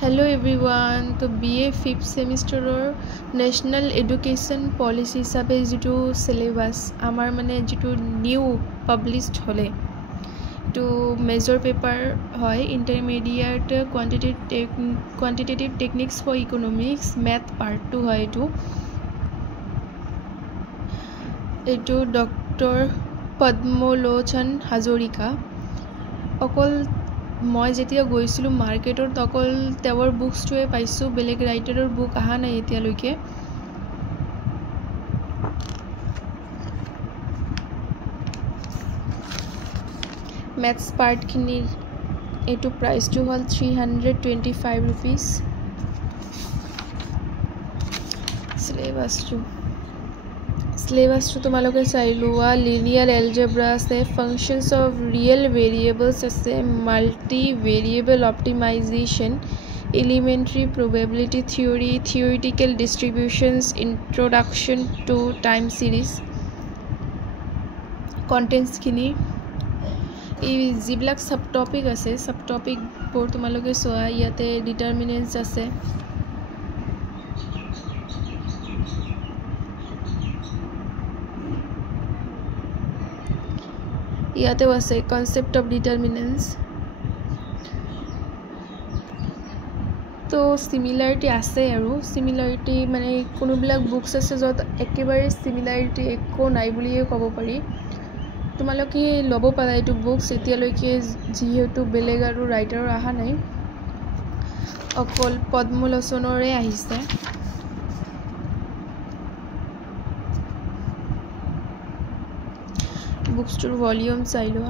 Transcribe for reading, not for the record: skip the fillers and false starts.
Hello everyone, तो BA 5th सेमिस्टरर national education policy हिसाबे जो सिलेबास आमार माने जो निउ पब्लिश्ड हले तो मेजर पेपर है intermediate quantitative techniques for economics math part 2 है एटू डॉक्टर पद्मलोचन हाजरिका अकल मैं जेतिया गईसिलो मार्केटत अकल तेवर बुक्सटोए पाइसो बेलेग राइटारर बुक आहा नाइ एतियालैके मैथ्स पार्ट खिनि एटू प्राइस टू हल 325 रुपीस सिलेबास तुम्हारे चाइ लोआ लिनियर एलजेब्रा आछे फंक्शन्स ऑफ रियल वेरिएबल्स आछे multi variable optimisation elementary probability theory theoretical distributions introduction to time series contents खिनि जिबिलाक सब टपिक आछे सब टपिक बोर तुम्हारे चोआ इयाते डिटारमिनेन्ट्स आछे ইয়াতে আছে কনসেপ্ট অফ ডিটারমিনেন্স তো সিমিলারিটি আছে আৰু সিমিলাৰিটি মানে কোনোবিলাক বুকস আছে যত একেবাৰে সিমিলাৰিটি একো নাই বুলিয়ে ক'ব পাৰি তোমালোকে ল'ব পাৰা এইটো বুকস এতিয়ালৈকে যিহেতু বেলেগ আৰু ৰাইটাৰৰ আহা নাই অকল পদ্মলোচনৰে আহিছে बुक्स टूर वॉल्यूम चाइ लो